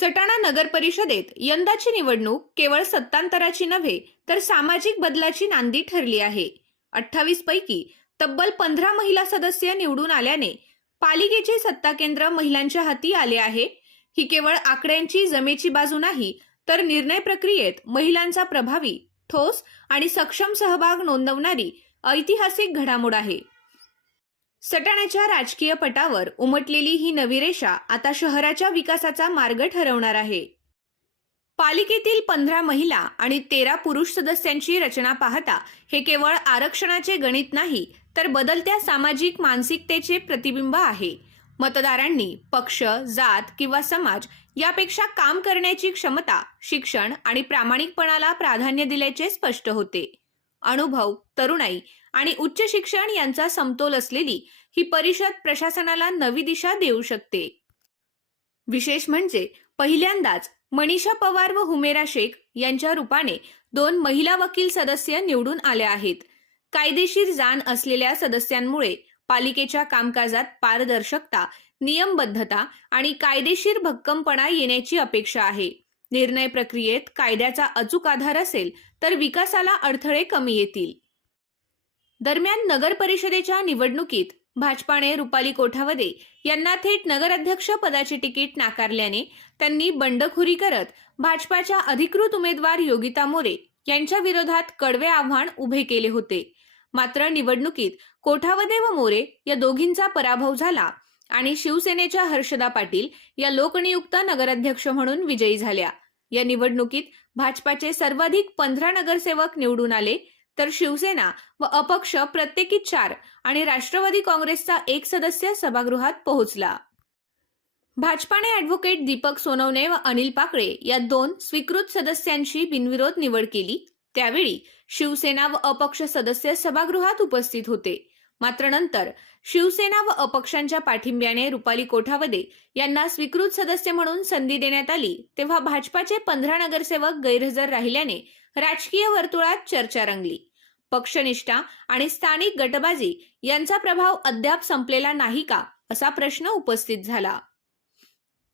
सटाणा नगर परिषदेत यंदाची निवडणूक केवळ सत्तांतराची नव्हे तर सामाजिक बदलाची नांदी ठरली आहे. 28 पैकी तब्बल 15 महिला सदस्य निवडून आल्याने पालिकेचे सत्ता केंद्र महिलांच्या हाती आले आहे. ही केवळ आकड्यांची जमेची बाजू नाही तर निर्णय प्रक्रियेत महिलांचा प्रभावी, ठोस आणि सक्षम सहभाग नोंदवणारी ऐतिहासिक घडामोड आहे. सटाण्याच्या राजकीय पटावर उमटलेली ही नवी रेषा आता शहराच्या विकासाचा मार्ग ठरवणार आहे. पालिकेतील 15 महिला आणि 13 पुरुष सदस्यांची रचना पाहता हे केवळ आरक्षणाचे गणित नाही तर बदलत्या सामाजिक मानसिकतेचे प्रतिबिंब आहे. मतदारांनी पक्ष, जात किंवा समाज यापेक्षा काम करण्याची क्षमता, शिक्षण आणि प्रामाणिकपणाला प्राधान्य दिल्याचे स्पष्ट होते. अनुभव, तरुणाई आणि उच्च शिक्षण यांचा समतोल असलेली ही परिषद प्रशासनाला नवी दिशा देऊ शकते. विशेष म्हणजे पहिल्यांदाच मनीषा पवार व हुमेरा शेख यांच्या रूपाने 2 महिला वकील सदस्य निवडून आल्या आहेत. कायदेशीर जाण असलेल्या सदस्यांमुळे पालिकेच्या कामकाजात पारदर्शकता, नियमबद्धता आणि कायदेशीर भक्कमपणा येण्याची अपेक्षा आहे. निर्णय प्रक्रियेत कायद्याचा अचूक आधार असेल तर विकासाला अडथळे कमी येतील. दरम्यान नगर परिषदेच्या निवडणुकीत भाजपाने रुपाली कोठावदे यांना थेट नगराध्यक्ष पदाची तिकीट नाकारल्याने त्यांनी बंडखोरी करत भाजपाच्या अधिकृत उमेदवार योगिता मोरे यांच्या विरोधात कडवे आव्हान उभे केले होते. मात्र निवडणुकीत कोठावदे व मोरे या दोघींचा पराभव झाला आणि शिवसेनेच्या हर्षदा पाटील या लोकनियुक्त नगराध्यक्ष म्हणून विजयी झाल्या. या निवडणुकीत भाजपाचे सर्वाधिक 15 नगरसेवक निवडून आले तर शिवसेना व अपक्ष प्रत्येकी 4 आणि राष्ट्रवादी काँग्रेसचा 1 सदस्य सभागृहात पोहोचला. भाजपाने ॲडव्होकेट दीपक सोनवणे व अनिल पाकळे या 2 स्वीकृत सदस्यांची बिनविरोध निवड केली. त्यावेळी शिवसेना व अपक्ष सदस्य सभागृहात उपस्थित होते. मात्र नंतर शिवसेना व अपक्षांच्या पाठिंब्याने रुपाली कोठावदे यांना स्वीकृत सदस्य म्हणून संधी देण्यात आली तेव्हा भाजपाचे 15 नगरसेवक गैरहजर राहिल्याने राजकीय वर्तुळात चर्चा रंगली. पक्षनिष्ठा आणि स्थानिक गटबाजी यांचा प्रभाव अद्याप संपलेला नाही का असा प्रश्न उपस्थित झाला.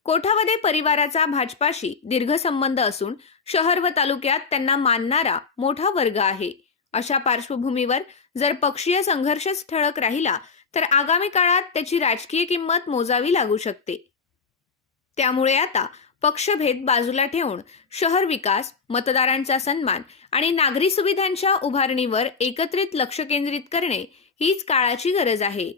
कोठावदे परिवाराचा भाजपाशी दीर्घ संबंध असून शहर व तालुक्यात त्यांना मानणारा मोठा वर्ग आहे. अशा पार्श्वभूमीवर जर पक्षीय संघर्षच ठळक राहिला तर आगामी काळात त्याची राजकीय किंमत मोजावी लागू शकते. त्यामुळे आता पक्षभेद बाजूला ठेवून शहर विकास, मतदारांचा सन्मान आणि नागरी सुविधांच्या उभारणीवर एकत्रित लक्ष केंद्रित करणे हीच काळाची गरज आहे.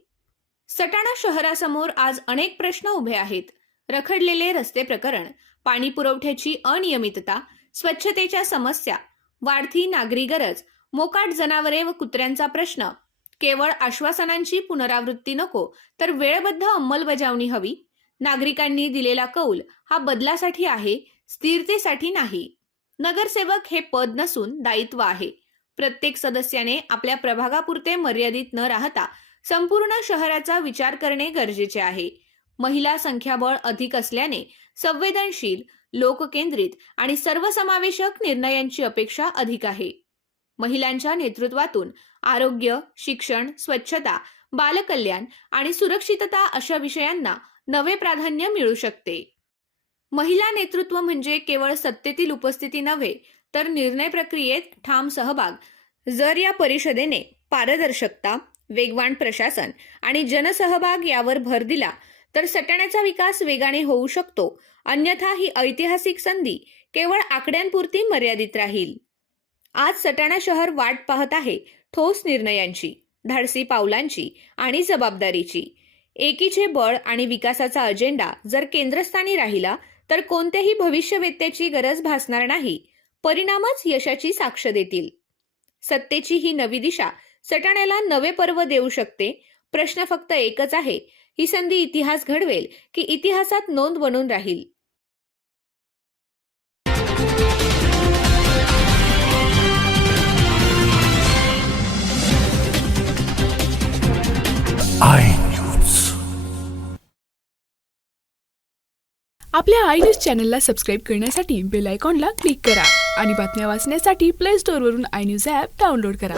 सटाणा शहरासमोर आज अनेक प्रश्न उभे आहेत. रखडलेले रस्ते प्रकरण, पाणी पुरवठ्याची अनियमितता, स्वच्छतेच्या समस्या, वाढती नागरी गरज, मोकाट जनावरे व कुत्र्यांचा प्रश्न. केवळ आश्वासनांची पुनरावृत्ती नको तर वेळबद्ध अंमलबजावणी हवी. नागरिकांनी दिलेला कौल हा बदलासाठी आहे, स्थिरतेसाठी नाही. नगरसेवक हे पद नसून दायित्व आहे. प्रत्येक सदस्याने आपल्या प्रभागापुरते मर्यादित न राहता संपूर्ण शहराचा विचार करणे गरजेचे आहे. महिला संख्याबळ अधिक असल्याने संवेदनशील, लोककेंद्रित आणि सर्वसमावेशक निर्णयांची अपेक्षा अधिक आहे. महिलांच्या नेतृत्वातून आरोग्य, शिक्षण, स्वच्छता, बालकल्याण आणि सुरक्षितता अशा विषयांना नवे प्राधान्य मिळू शकते. महिला नेतृत्व म्हणजे केवळ सत्तेतील उपस्थिती नव्हे तर निर्णय प्रक्रियेत ठाम सहभाग. जर या परिषदेने पारदर्शकता, वेगवान प्रशासन आणि जनसहभाग यावर भर दिला तर सटाण्याचा विकास वेगाने होऊ शकतो. अन्यथा ही ऐतिहासिक संधी केवळ आकड्यांपुरती मर्यादित राहील. आज सटाणा शहर वाट पाहत आहे ठोस निर्णयांची, धाडसी पावलांची आणि जबाबदारीची. एकीचे बळ आणि विकासाचा अजेंडा जर केंद्रस्थानी राहिला तर कोणत्याही भविष्यवेत्त्याची गरज भासणार नाही. परिणामच यशाची साक्ष देतील. सत्तेची ही नवी दिशा सटाण्याला नवे पर्व देऊ शकते. प्रश्न फक्त एकच आहे, ही संधी इतिहास घडवेल की इतिहासात नोंद बनून राहील. आपल्या आय न्यूज चॅनलला सबस्क्राईब करण्यासाठी बेल आयकॉनला क्लिक करा आणि बातम्या वाचण्यासाठी प्ले स्टोअरवरून आय न्यूज ॲप डाउनलोड करा.